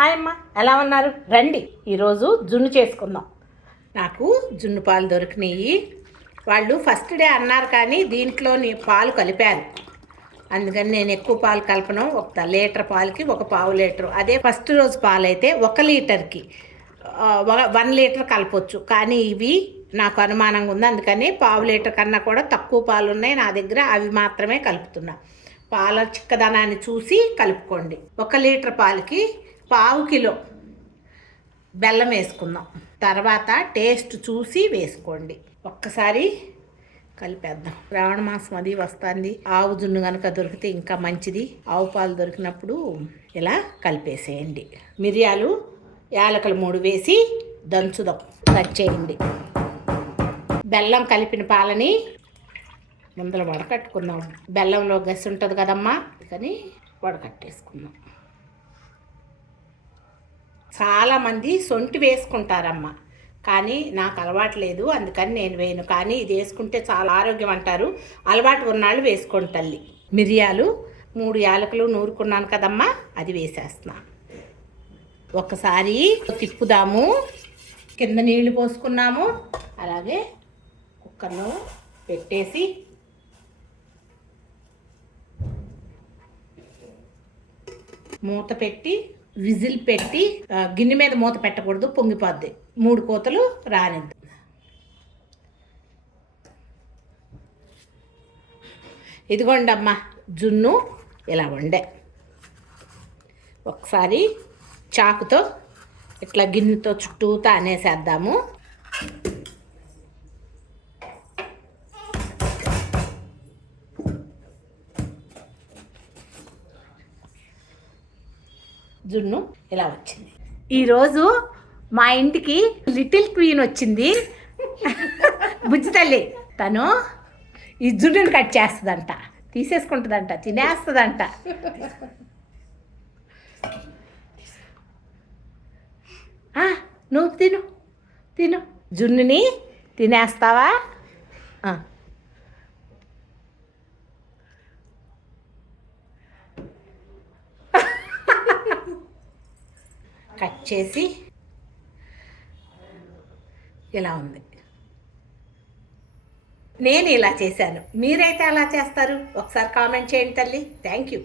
Hi అమ్మ ఎలా ఉన్నారు? రండి ఈరోజు జున్ను చేసుకుందాం. నాకు జున్ను పాలు దొరికినాయి. వాళ్ళు ఫస్ట్ డే అన్నారు కానీ దీంట్లోని పాలు కలిపారు. అందుకని నేను ఎక్కువ పాలు కలపను. ఒక లీటర్ పాలకి ఒక పావు లీటర్. అదే ఫస్ట్ రోజు పాలు అయితే ఒక లీటర్కి వన్ లీటర్ కలపొచ్చు. కానీ ఇవి నాకు అనుమానంగా ఉంది. అందుకని పావు లీటర్ కన్నా కూడా తక్కువ పాలు ఉన్నాయి నా దగ్గర. అవి మాత్రమే కలుపుతున్నా. పాల చిక్కదనాన్ని చూసి కలుపుకోండి. ఒక లీటర్ పాలకి పావు కిలో బెల్లం వేసుకుందాం. తర్వాత టేస్ట్ చూసి వేసుకోండి. ఒక్కసారి కలిపేద్దాం. శ్రావణ మాసం అది వస్తుంది. ఆవు జున్ను కనుక దొరికితే ఇంకా మంచిది. ఆవు పాలు దొరికినప్పుడు ఇలా కలిపేసేయండి. మిరియాలు యాలకులు మూడు వేసి దంచుదాం. దంచేయండి బెల్లం కలిపిన పాలని ముందర వడకట్టుకుందాం. బెల్లంలో గసి ఉంటుంది కదమ్మా? కానీ వడకట్టేసుకుందాం. చాలామంది సొంటి వేసుకుంటారమ్మా. కానీ నాకు అలవాటు లేదు అందుకని నేను వేయను. కానీ ఇది వేసుకుంటే చాలా ఆరోగ్యం అంటారు. అలవాటు ఉన్నాళ్ళు వేసుకోండి తల్లి. మిరియాలు మూడు యాలకులు నూరుకున్నాను కదమ్మా అది వేసేస్తున్నా. ఒకసారి తిప్పుదాము. కింద నీళ్ళు పోసుకున్నాము. అలాగే కుక్కర్లో పెట్టేసి మూత పెట్టి విజిల్ పెట్టి గిన్నె మీద మూత పెట్టకూడదు పొంగిపోద్ది. మూడు కోతలు రానిద్దు. ఇదిగోండి అమ్మ జున్ను ఇలా వండే. ఒకసారి చాకుతో ఇట్లా గిన్నెతో చుట్టూతా అనేసేద్దాము. జున్ను ఇలా వచ్చింది? ఈరోజు మా ఇంటికి లిటిల్ క్వీన్ వచ్చింది. బుజ్జి తల్లి తను ఈ జున్నుని కట్ చేస్తుందంట. తీసేసుకుంటుందంట తినేస్తుందంట. నువ్వు తిను తిను. జున్నుని తినేస్తావా? కట్ చేసి ఇలా ఉంది. నేను ఇలా చేశాను. మీరైతే ఎలా చేస్తారు? ఒకసారి కామెంట్ చేయండి తల్లి. Thank you